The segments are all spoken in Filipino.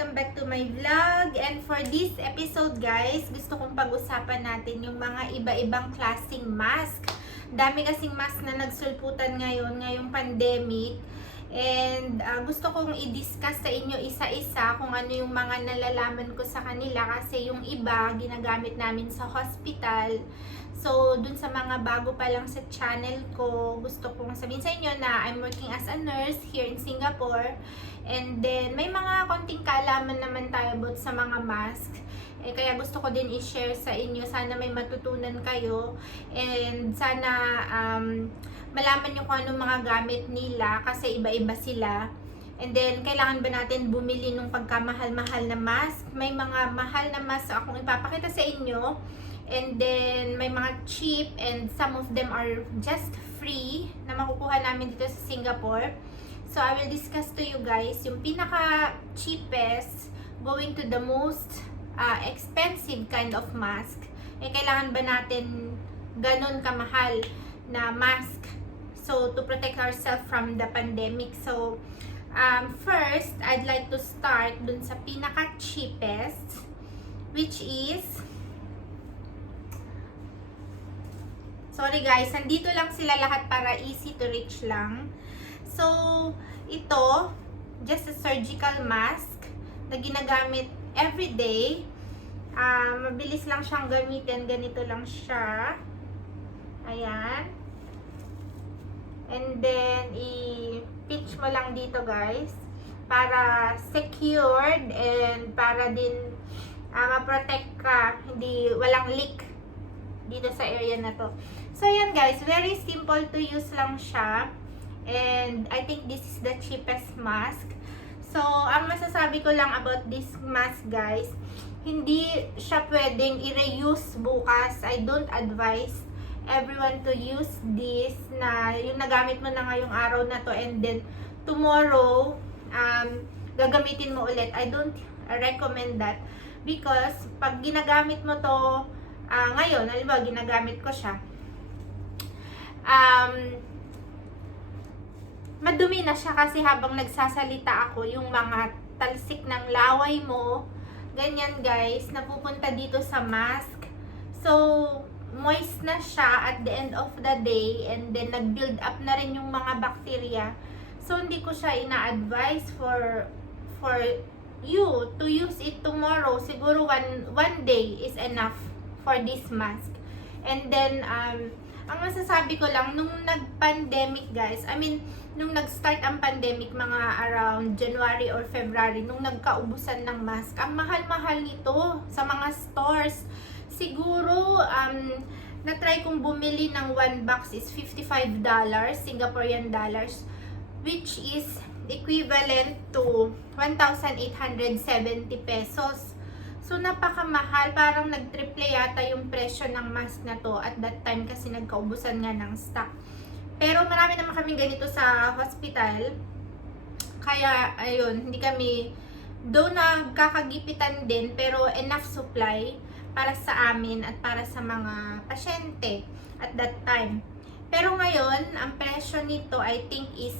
Welcome back to my vlog. And for this episode guys, gusto kong pag-usapan natin yung mga iba-ibang klaseng mask. Dami kasing mask na nagsulputan ngayong pandemic. And gusto kong i-discuss sa inyo isa-isa kung ano yung mga nalalaman ko sa kanila. Kasi yung iba, ginagamit namin sa hospital. So, dun sa mga bago pa lang sa channel ko, gusto kong sabihin sa inyo na I'm working as a nurse here in Singapore. And then, may mga konting kaalaman naman tayo about sa mga mask. Kaya gusto ko din i-share sa inyo. Sana may matutunan kayo. And sana malaman nyo kung anong mga gamit nila kasi iba-iba sila. And then, kailangan ba natin bumili ng pagkamahal-mahal na mask? May mga mahal na mask akong ipapakita sa inyo. And then, may mga cheap and some of them are just free na makukuha namin dito sa Singapore. So, I will discuss to you guys yung pinaka-cheapest going to the most expensive kind of mask. Kailangan ba natin ganun kamahal na mask? So, to protect ourselves from the pandemic. So, first, I'd like to start dun sa pinaka-cheapest, which is... Sorry guys, nandito lang sila lahat para easy to reach lang. So, ito, just a surgical mask na ginagamit everyday. Mabilis lang siyang gamitin. Ganito lang siya. Ayan. And then, i-pinch mo lang dito guys. Para secured and para din ma-protect ka. Walang leak dito sa area na to. So, ayan guys. Very simple to use lang siya. And I think this is the cheapest mask. So, ang masasabi ko lang about this mask guys, hindi siya pwedeng i-reuse bukas. I don't advise everyone to use this na yung nagamit mo na ngayong araw na to and then tomorrow, gagamitin mo ulit. I don't recommend that because pag ginagamit mo to ngayon, halimbawa ginagamit ko siya, madumi na siya kasi habang nagsasalita ako, yung mga talsik ng laway mo, ganyan guys, napupunta dito sa mask. So, moist na siya at the end of the day and then nag-build up na rin yung mga bacteria. So, hindi ko siya ina-advise for you to use it tomorrow. Siguro one day is enough for this mask. And then, ang masasabi ko lang, nung nag-pandemic guys, nung nag-start ang pandemic, mga around January or February, nung nagkaubusan ng mask, ang mahal-mahal nito sa mga stores. Siguro, na-try kong bumili ng 1 box is $55, Singaporean dollars, which is equivalent to 1,870 pesos. So, napakamahal. Parang nag-triple yata yung presyo ng mask na to at that time kasi nagkaubusan nga ng stock. Pero marami naman kami ganito sa hospital. Kaya, ayun, hindi kami, though nagkakagipitan din, pero enough supply para sa amin at para sa mga pasyente at that time. Pero ngayon, ang presyo nito, I think is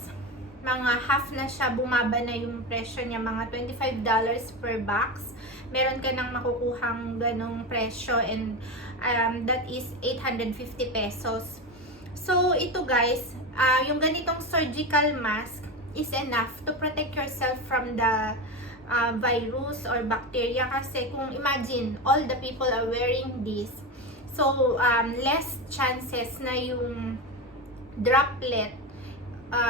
mga half na siya, bumaba na yung presyo niya, mga $25 per box. Meron ka nang makukuhang ganong presyo and that is 850 pesos. So, ito guys, yung ganitong surgical mask is enough to protect yourself from the virus or bacteria kasi kung imagine, all the people are wearing this. So, less chances na yung droplet,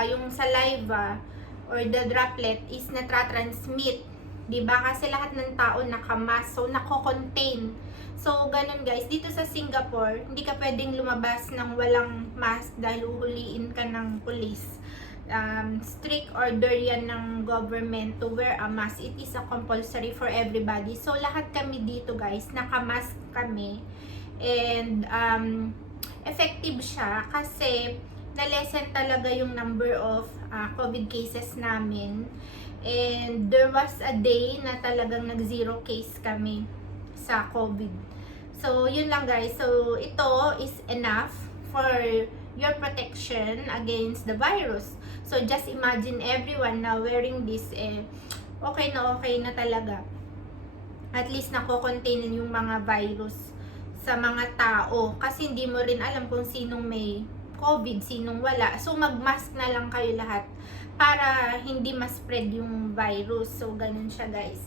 yung saliva or the droplet is natra-transmit. Diba? Kasi lahat ng tao nakamask. So, nako-contain. So, ganun guys. Dito sa Singapore, hindi ka pwedeng lumabas ng walang mask dahil uhuliin ka ng police. Strict order yan ng government to wear a mask. It is a compulsory for everybody. So, lahat kami dito guys, nakamask kami. And, effective siya kasi na-lessen talaga yung number of COVID cases namin. And there was a day na talagang nag-zero case kami sa COVID. So, yun lang guys. So, ito is enough for your protection against the virus. So, just imagine everyone na wearing this okay na talaga. At least nako-contain yung mga virus sa mga tao. Kasi hindi mo rin alam kung sinong may COVID, sinong wala. So, mag-mask na lang kayo lahat para hindi ma-spread yung virus. So, ganun siya, guys.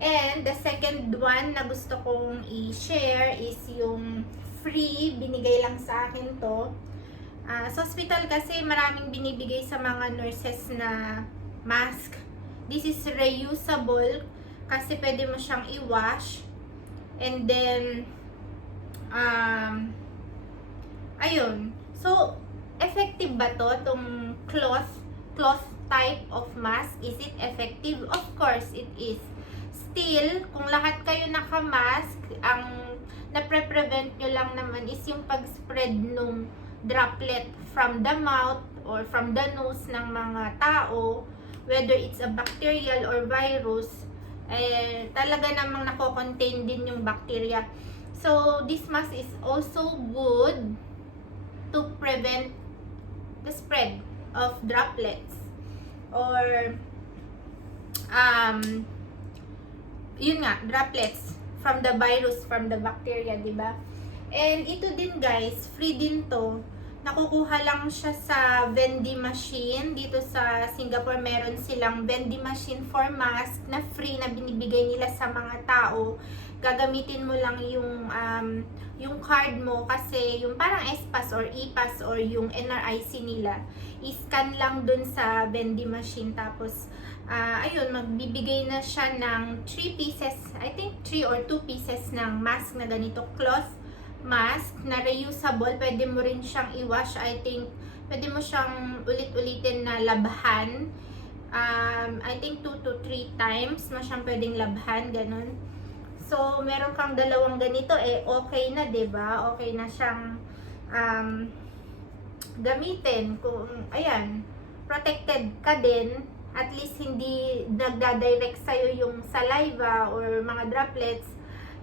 And the second one na gusto kong i-share is yung free. Binigay lang sa akin to. Sa hospital kasi maraming binibigay sa mga nurses na mask. This is reusable kasi pwede mo siyang i-wash. And then, ayun. So, effective ba to? Itong cloth type of mask, is it effective? Of course, it is. Still, kung lahat kayo naka-mask, ang na-prevent nyo lang naman is yung pag-spread nung droplet from the mouth or from the nose ng mga tao, whether it's a bacterial or virus, talaga namang nako-contain din yung bacteria. So, this mask is also good to prevent the spread of droplets or yun nga, droplets from the virus, from the bacteria, diba? And ito din guys, free din to. Nakukuha lang siya sa vending machine. Dito sa Singapore, meron silang vending machine for mask na free na binibigay nila sa mga tao. Gagamitin mo lang yung card mo kasi yung parang S-Pass or E-Pass or yung NRIC nila. I-scan lang dun sa vending machine. Tapos, ayun, magbibigay na siya ng 3 pieces, I think 3 or 2 pieces ng mask na ganito, cloth mask na reusable. Pwede mo rin siyang i-wash. I think pwede mo siyang ulit-ulitin na labhan. I think 2 to 3 times mo siyang pwedeng labhan, ganun. So, meron kang dalawang ganito, okay na, 'di ba? Okay na siyang gamitin. Kung ayan, protected ka din. At least hindi nagda-direct sa'yo yung saliva or mga droplets.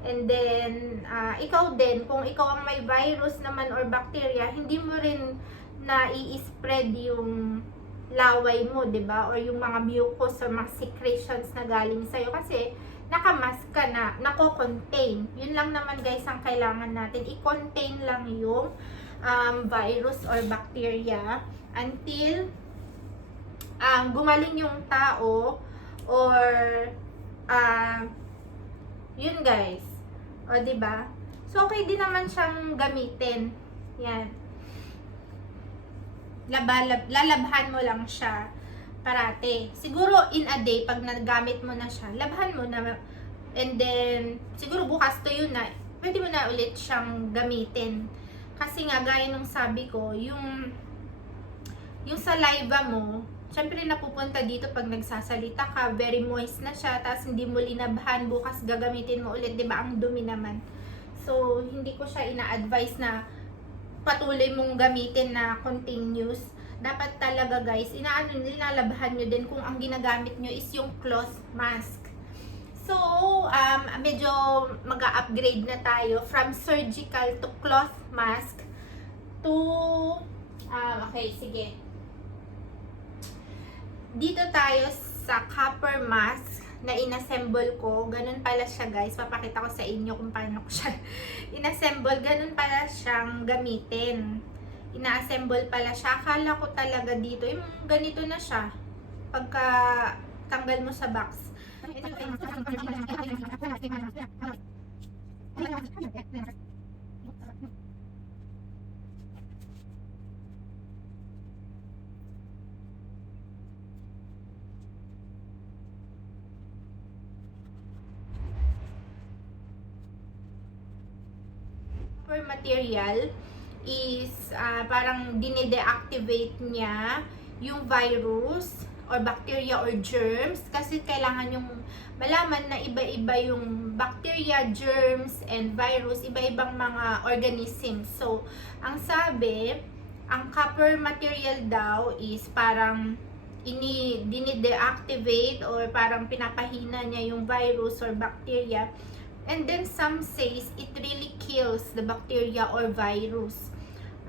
And then, ikaw din, kung ikaw ang may virus naman or bacteria, hindi mo rin na i-spread yung laway mo, 'di ba? Or yung mga mucus or mga secretions na galing sa'yo kasi nakamask ka na, nako-contain. Yun lang naman guys ang kailangan natin. I-contain lang yung virus or bacteria until gumaling yung tao or yun guys. O, diba? So, okay din naman siyang gamitin. Yan. Lalabhan mo lang siya parate. Siguro in a day, pag nagamit mo na siya, labhan mo na. And then, siguro bukas to yun na, pwede mo na ulit siyang gamitin. Kasi nga, gaya nung sabi ko, yung saliva mo, syempre napupunta dito pag nagsasalita ka, very moist na siya, tapos hindi mo linabhan, bukas gagamitin mo ulit, 'di ba? Ang dumi naman. So, hindi ko siya ina-advise na patuloy mong gamitin na continuous. Dapat talaga guys, nilalabhan nyo din kung ang ginagamit nyo is yung cloth mask. So, medyo mag-upgrade na tayo from surgical to cloth mask to, okay, sige. Dito tayo sa copper mask na inassemble ko. Ganun pala siya guys. Papakita ko sa inyo kung paano ko siya inassemble. Ganun pala siyang gamitin. Ina-assemble pala siya. Akala ko talaga dito, yung ganito na siya. Pagka tanggal mo sa box. Material is parang dine-deactivate niya yung virus or bacteria or germs kasi kailangan yung malaman na iba-iba yung bacteria, germs, and virus, iba-ibang mga organisms. So, ang sabi, ang copper material daw is parang dine-deactivate or parang pinapahina niya yung virus or bacteria. And then some says it really kills the bacteria or virus.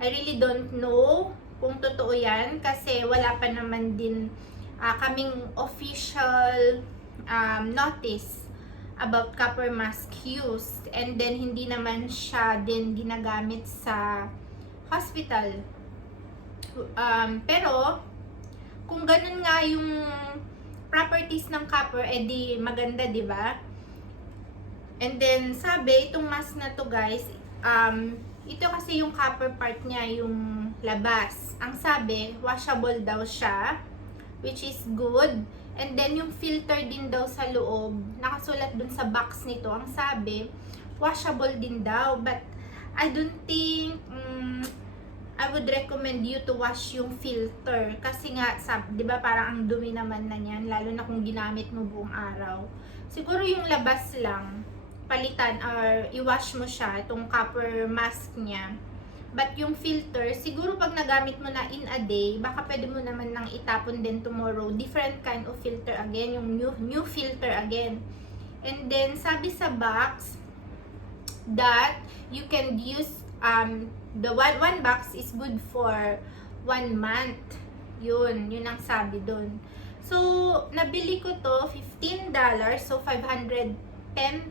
I really don't know kung totoo yan kasi wala pa naman din kaming official notice about copper mask use, and then hindi naman siya din ginagamit sa hospital. Pero kung ganun nga yung properties ng copper, edi maganda, di ba? And then sabi, itong mask na to guys, ito kasi yung copper part niya, yung labas. Ang sabi, washable daw siya, which is good. And then yung filter din daw sa loob, nakasulat dun sa box nito, ang sabi, washable din daw. But I don't think I would recommend you to wash yung filter. Kasi nga, 'di ba parang ang dumi naman na niyan, lalo na kung ginamit mo buong araw. Siguro yung labas lang, palitan or i-wash mo siya, itong copper mask niya. But yung filter, siguro pag nagamit mo na in a day, baka pwede mo naman nang itapon din tomorrow. Different kind of filter again, yung new filter again. And then, sabi sa box that you can use, the one box is good for 1 month. Yun ang sabi dun. So, nabili ko to, $15, so 510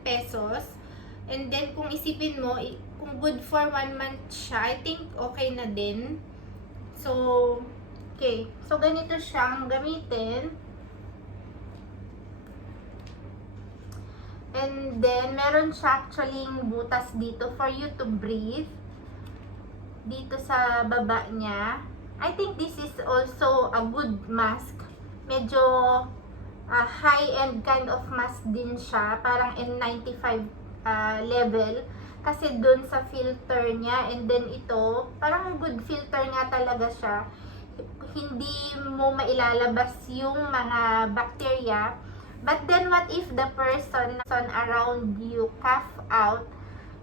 pesos. And then, kung isipin mo, kung good for 1 month siya, I think okay na din. So, okay. So, ganito siyang gamitin. And then, meron siya actually butas dito for you to breathe. Dito sa baba niya. I think this is also a good mask. Medyo high-end kind of mask din siya. Parang N95 level. Kasi dun sa filter niya, and then ito, parang good filter nga talaga siya. Hindi mo mailalabas yung mga bacteria. But then what if the person around you cough out,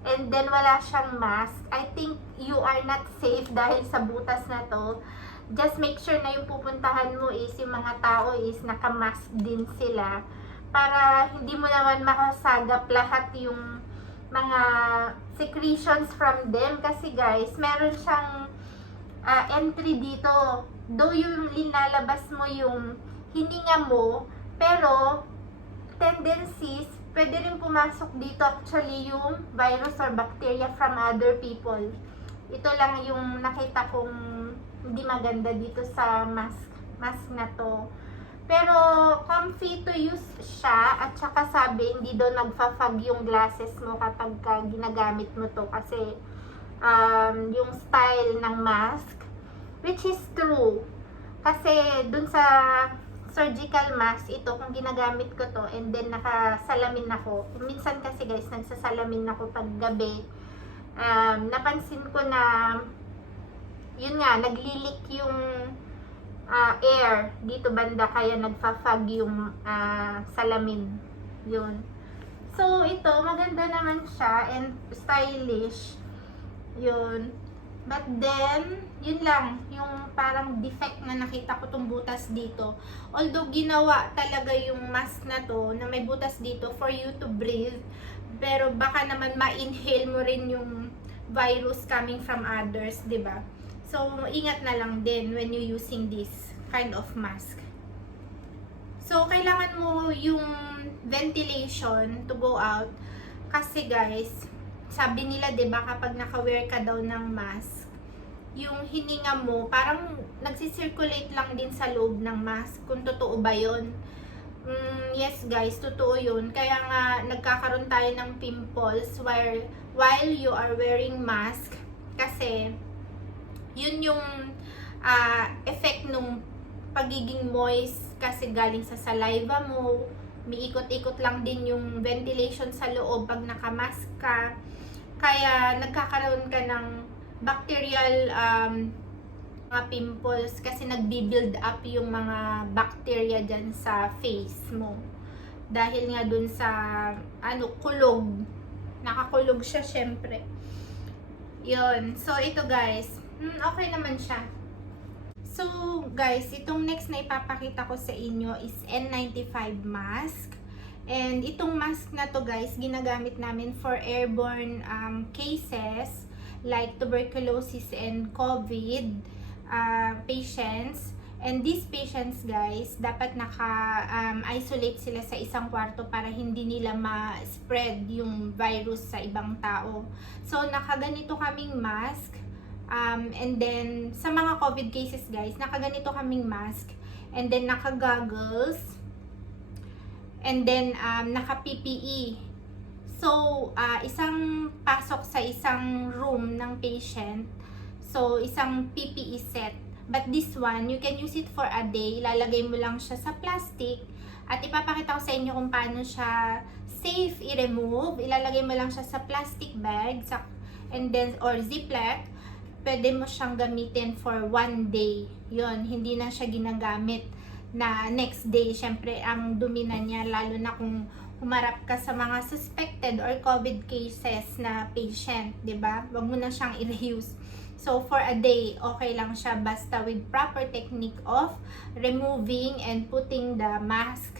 and then wala siyang mask? I think you are not safe dahil sa butas na to. Just make sure na yung pupuntahan mo is yung mga tao is naka-mask din sila. Para hindi mo naman makasagap lahat yung mga secretions from them. Kasi guys, meron siyang entry dito. Though yung linalabas mo yung hininga mo, pero tendencies, pwede rin pumasok dito actually yung virus or bacteria from other people. Ito lang yung nakita kong hindi maganda dito sa mask na to. Pero comfy to use siya, at saka sabi hindi daw nagfa-fog yung glasses mo kapag ginagamit mo to, kasi yung style ng mask, which is true. Kasi dun sa surgical mask, ito kung ginagamit ko to and then nakasalamin ako. Minsan kasi guys, nagsasalamin ako pag gabi. Napansin ko na yun nga, naglilik yung air dito banda, kaya nagfa-fog yung salamin. Yun. So, ito, maganda naman siya and stylish. Yun. But then, yun lang, yung parang defect na nakita ko tong butas dito. Although, ginawa talaga yung mask na to, na may butas dito for you to breathe. Pero baka naman ma-inhale mo rin yung virus coming from others, 'di ba? So, ingat na lang din when you using this kind of mask. So, kailangan mo yung ventilation to go out. Kasi guys, sabi nila, 'di ba, kapag naka-wear ka daw ng mask, yung hininga mo, parang nagsisirculate lang din sa loob ng mask. Kung totoo ba yun? Yes guys, totoo yun. Kaya nga, nagkakaroon tayo ng pimples while you are wearing mask. Kasi, yun yung effect nung pagiging moist, kasi galing sa saliva mo, miikot-ikot lang din yung ventilation sa loob pag nakamask ka. Kaya nagkakaroon ka ng bacterial mga pimples, kasi nagbi-build up yung mga bacteria dyan sa face mo. Dahil nga dun sa kulog. Nakakulog siya syempre. Yun. So, ito guys, okay naman siya. So, guys, itong next na ipapakita ko sa inyo is N95 mask. And itong mask na to guys, ginagamit namin for airborne cases like tuberculosis and COVID patients. And these patients guys, dapat naka-isolate sila sa isang kwarto para hindi nila ma-spread yung virus sa ibang tao. So nakaganito kaming mask. And then sa mga COVID cases guys, nakaganito kaming mask. And then naka-goggles. And then naka-PPE. So isang pasok sa isang room ng patient. So isang PPE set. But this one, you can use it for a day. Ilalagay mo lang siya sa plastic. At ipapakita ko sa inyo kung paano siya safe i-remove. Ilalagay mo lang siya sa plastic bag. And then, or ziploc. Pwede mo siyang gamitin for 1 day. Yun, hindi na siya ginagamit na next day. Syempre, ang dumi na niya. Lalo na kung humarap ka sa mga suspected or COVID cases na patient. Diba? Wag mo na siyang i-reuse. So, for a day, okay lang siya basta with proper technique of removing and putting the mask.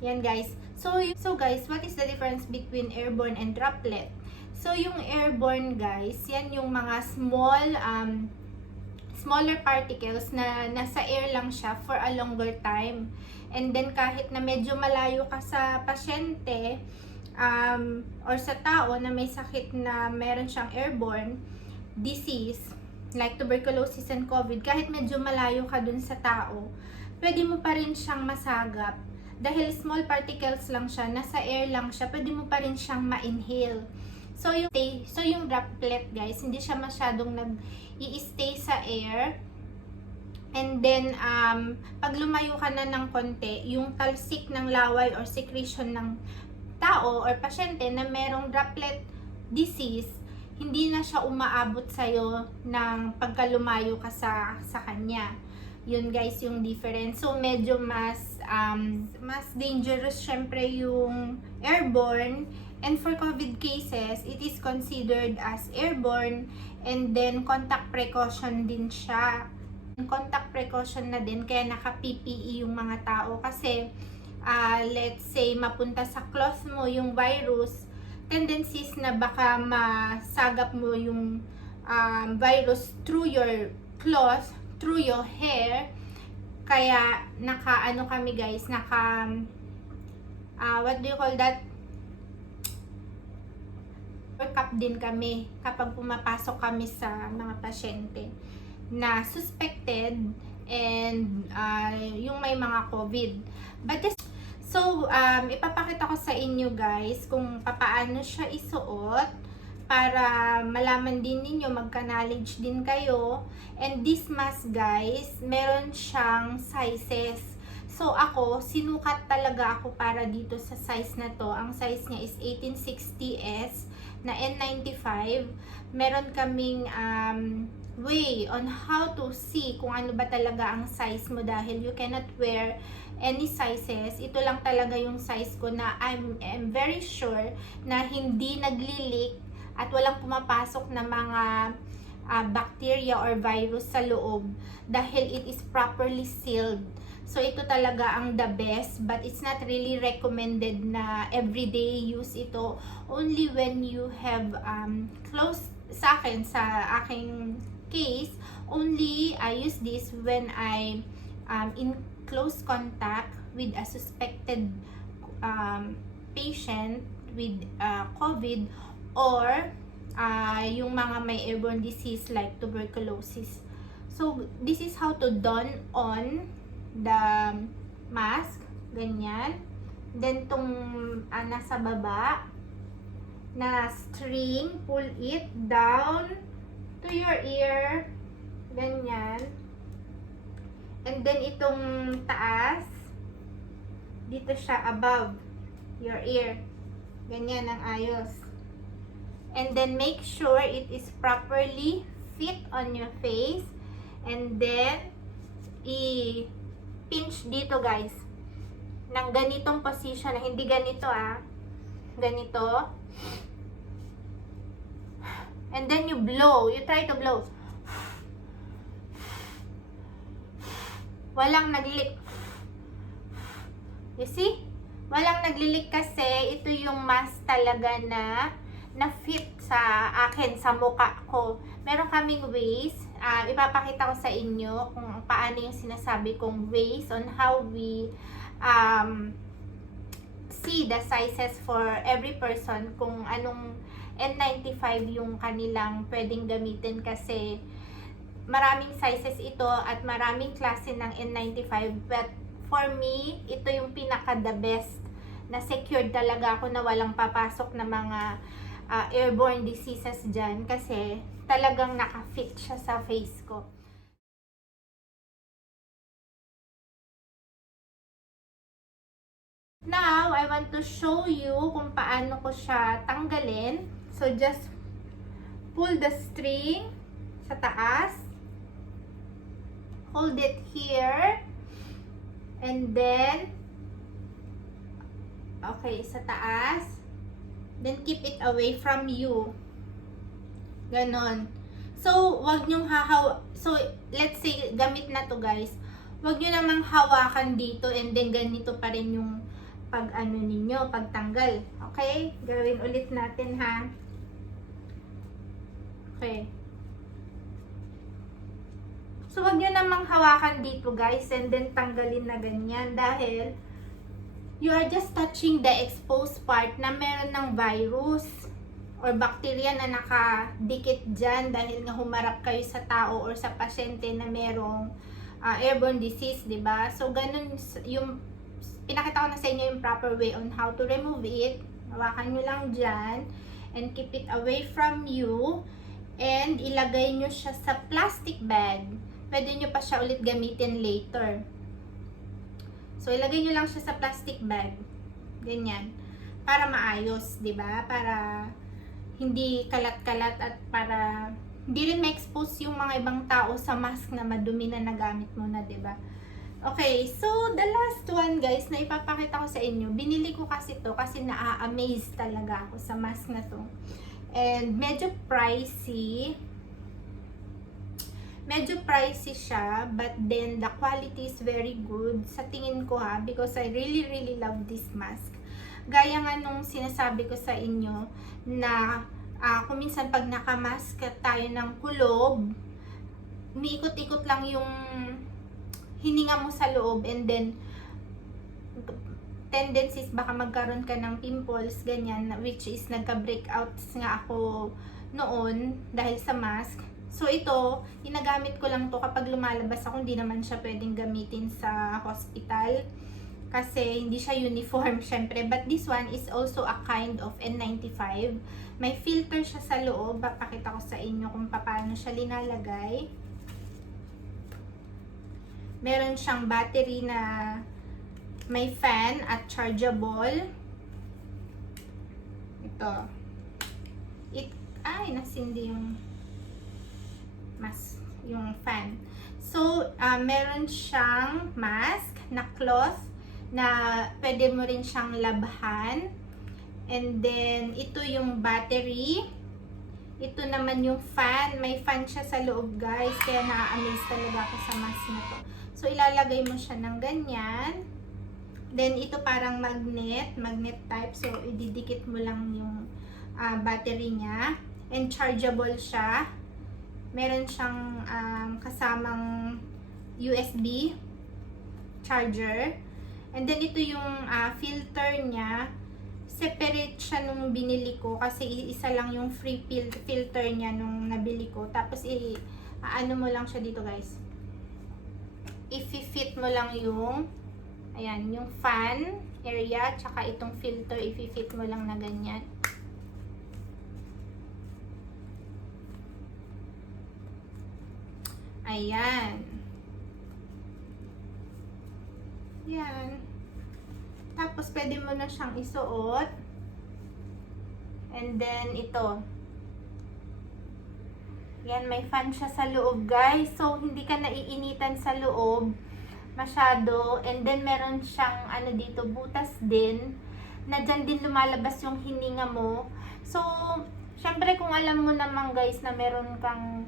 Yan guys. So guys, what is the difference between airborne and droplet? So, yung airborne guys, yan yung mga smaller particles na nasa air lang siya for a longer time. And then, kahit na medyo malayo ka sa pasyente or sa tao na may sakit na meron siyang airborne disease like tuberculosis and COVID, kahit medyo malayo ka dun sa tao, pwede mo pa rin siyang masagap. Dahil small particles lang siya, nasa air lang siya, pwede mo pa rin siyang ma-inhale. So yung droplet guys, hindi siya masyadong nag-i-stay sa air. And then, pag lumayo ka na ng konti, yung talsik ng laway or secretion ng tao or pasyente na merong droplet disease, hindi na siya umaabot sa'yo ng pagkalumayo ka sa kanya. Yun guys, yung difference. So, medyo mas dangerous syempre yung airborne. And for COVID cases, it is considered as airborne. And then, contact precaution din siya. Contact precaution na din, kaya naka-PPE yung mga tao. Kasi, let's say, mapunta sa cloth mo yung virus, tendencies na baka masagap mo yung virus through your cloth, through your hair. Kaya naka-ano kami guys, what do you call that? Cup din kami kapag pumapasok kami sa mga pasyente na suspected and yung may mga COVID. But this So, ipapakita ko sa inyo guys kung paano siya isuot para malaman din ninyo, magka-knowledge din kayo. And this mask guys, meron siyang sizes. So, ako, sinukat talaga ako para dito sa size na to. Ang size niya is 1860S na N95. Meron kaming way on how to see kung ano ba talaga ang size mo dahil you cannot wear any sizes. Ito lang talaga yung size ko na I'm very sure na hindi nagli-leak at walang pumapasok na mga bacteria or virus sa loob dahil it is properly sealed. So ito talaga ang the best, but it's not really recommended na everyday use ito. Only when you have close sa aking case, only I use this when I in close contact with a suspected patient with COVID or yung mga may airborne disease like tuberculosis. So, this is how to don on the mask. Ganyan. Then, tong nasa baba na string, pull it down to your ear. Ganyan. And then, itong taas, dito siya above your ear. Ganyan ang ayos. And then, make sure it is properly fit on your face. And then, i-pinch dito guys. Ng ganitong position, na hindi ganito ganito. And then, you blow. You try to blow. Walang naglik. You see? Walang naglilik kasi ito yung mask talaga na na fit sa akin, sa mukha ko. Meron kaming ways. Ipapakita ko sa inyo kung paano yung sinasabi kong ways on how we see the sizes for every person, kung anong N95 yung kanilang pwedeng gamitin, kasi maraming sizes ito at maraming klase ng N95, but for me, ito yung pinaka the best na secured talaga ako na walang papasok na mga airborne diseases dyan, kasi talagang naka-fit siya sa face ko. Now, I want to show you kung paano ko siya tanggalin. So, just pull the string sa taas. Hold it here. And then, okay, sa taas. Then, keep it away from you. Ganon. So, wag nyong So, let's say, gamit na to guys. Wag nyo namang hawakan dito and then ganito pa rin yung pag-ano ninyo, pagtanggal. Okay? Gawin ulit natin ha. Okay. So, wag nyo namang hawakan dito guys and then tanggalin na ganyan dahil you are just touching the exposed part na meron ng virus or bacteria na nakadikit dyan dahil nga humarap kayo sa tao or sa pasyente na merong airborne disease, diba? So, ganun yung pinakita ko na sa inyo yung proper way on how to remove it. Hawakan nyo lang dyan and keep it away from you and ilagay nyo siya sa plastic bag. Pwede nyo pa siya ulit gamitin later. So, ilagay nyo lang siya sa plastic bag. Ganyan. Para maayos, diba? Para hindi kalat-kalat at para hindi rin ma-expose yung mga ibang tao sa mask na madumi na nagamit mo na, diba? Okay, so the last one guys na ipapakita ko sa inyo, binili ko kasi to kasi na-amaze talaga ako sa mask na to. And medyo pricey. Medyo pricey siya, but then the quality is very good sa tingin ko ha, because I really love this mask. Gaya nga nung sinasabi ko sa inyo na kung minsan pag nakamask tayo ng kulob, umiikot-ikot lang yung hininga mo sa loob and then tendencies baka magkaroon ka ng pimples, ganyan, which is nagka-breakouts nga ako noon dahil sa mask. So ito, ginagamit ko lang to kapag lumalabas ako, hindi naman siya pwedeng gamitin sa hospital kasi hindi siya uniform syempre, but this one is also a kind of N95. May filter siya sa loob, papakita ko sa inyo kung paano siya linalagay. Meron siyang battery na may fan at chargeable. Ito. Ay, nasindi yung mask, yung fan. So, meron siyang mask na cloth na pwede mo rin siyang labhan. And then, ito yung battery. Ito naman yung fan. May fan siya sa loob, guys. Kaya na-amaze talaga ako sa mask na to. So, ilalagay mo siya ng ganyan. Then, ito parang magnet type. So, ididikit mo lang yung battery niya. And chargeable siya. Meron siyang kasamang USB charger. And then, ito yung filter niya. Separate siya nung binili ko kasi isa lang yung free filter niya nung nabili ko. Tapos, ano mo lang siya dito, guys. I-fit mo lang yung ayan, yung fan area, tsaka itong filter, i-fit mo lang na ganyan. Ayan. Yan. Tapos, pwede mo na siyang isuot. And then, ito. Yan, may fan siya sa loob, guys. So, hindi ka naiinitan sa loob masyado. And then, meron siyang, dito, butas din. Na dyan din lumalabas yung hininga mo. So, syempre, kung alam mo naman, guys, na meron kang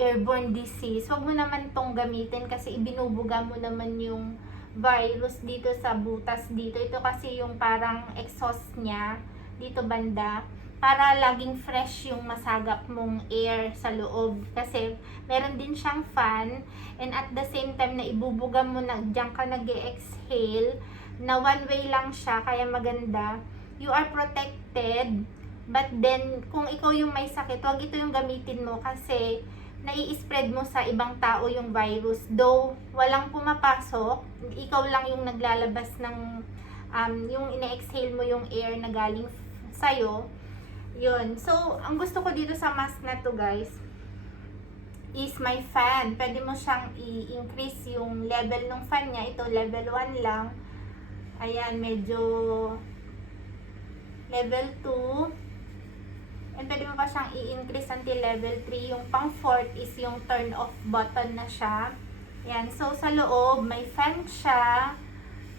airborne disease, huwag mo naman tong gamitin kasi ibinubuga mo naman yung virus dito sa butas dito. Ito kasi yung parang exhaust niya dito banda. para laging fresh yung masagap mong air sa loob. Kasi meron din siyang fan, and at the same time na ibubuga mo na diyan ka nag-exhale, na one way lang siya, kaya maganda. You are protected, but then kung ikaw yung may sakit, wag ito yung gamitin mo kasi nai-spread mo sa ibang tao yung virus. Though walang pumapasok, ikaw lang yung naglalabas ng yung ina-exhale mo yung air na galing sa'yo. Yun. So, ang gusto ko dito sa mask na to guys, is my fan. Pwede mo siyang i-increase yung level ng fan niya. Ito, level 1 lang. Ayan, medyo level 2. And pwede mo pa siyang i-increase until level 3. Yung pang 4 is yung turn off button na siya. Ayan. So, sa loob, may fan siya.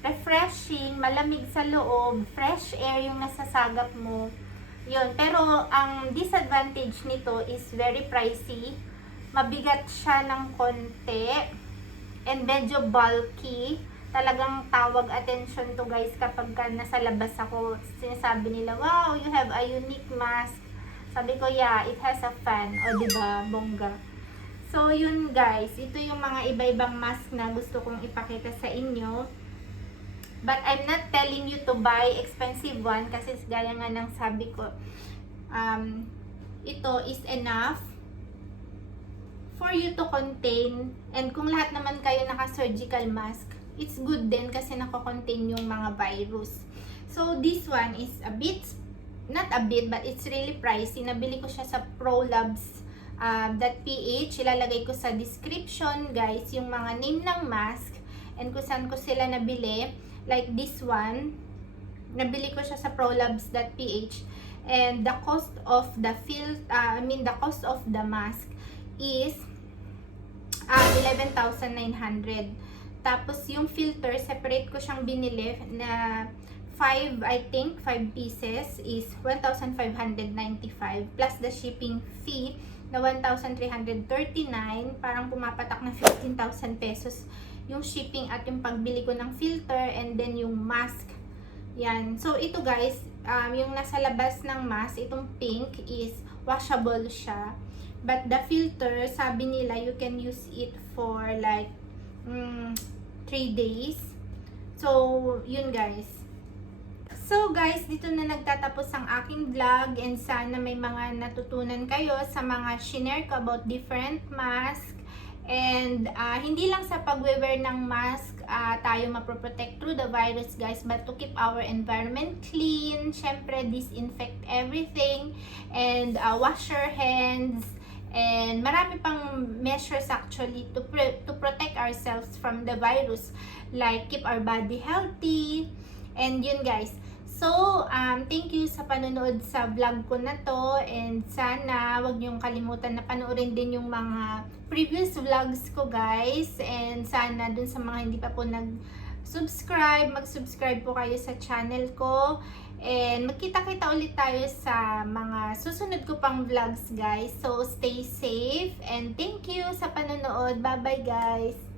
Refreshing, malamig sa loob. Fresh air yung nasasagap mo. Yun, pero ang disadvantage nito is very pricey. Mabigat siya ng konti and medyo bulky. Talagang tawag attention to guys kapag nasa labas ako. Sinasabi nila, wow, you have a unique mask. Sabi ko, yeah, it has a fan. O, diba, bongga. So, yun guys, ito yung mga iba-ibang mask na gusto kong ipakita sa inyo. But I'm not telling you to buy expensive one kasi gaya nga ng sabi ko, ito is enough for you to contain. And kung lahat naman kayo naka-surgical mask, it's good din kasi nako-contain yung mga virus. So this one is a bit, not a bit, but it's really pricey. Nabili ko siya sa ProLabs.ph. Ilalagay ko sa description guys yung mga name ng mask and kung saan ko sila nabili. Like this one, nabili ko siya sa ProLabs.ph, and the cost of the the cost of the mask is 11,900. Tapos yung filter, separate ko siyang binili na 5 pieces is 1,595 plus the shipping fee na 1,339, parang pumapatak na 15,000 pesos yung shipping at yung pagbili ko ng filter and then yung mask. Yan. So, ito guys, yung nasa labas ng mask, itong pink is washable siya. But the filter, sabi nila, you can use it for like 3 days. So, yun guys. So guys, dito na nagtatapos ang aking vlog and sana may mga natutunan kayo sa mga shinare ko about different mask. And hindi lang sa pagwe-wear ng mask tayo maproprotect through the virus guys, but to keep our environment clean. Syempre, disinfect everything and wash your hands. And marami pang measures actually to protect ourselves from the virus, like keep our body healthy. And yun guys. So, thank you sa panonood sa vlog ko na to, and sana wag niyong kalimutan na panoorin din yung mga previous vlogs ko guys, and sana dun sa mga hindi pa po nag-subscribe, mag-subscribe po kayo sa channel ko, and magkita-kita ulit tayo sa mga susunod ko pang vlogs guys. So, stay safe and thank you sa panonood. Bye bye guys!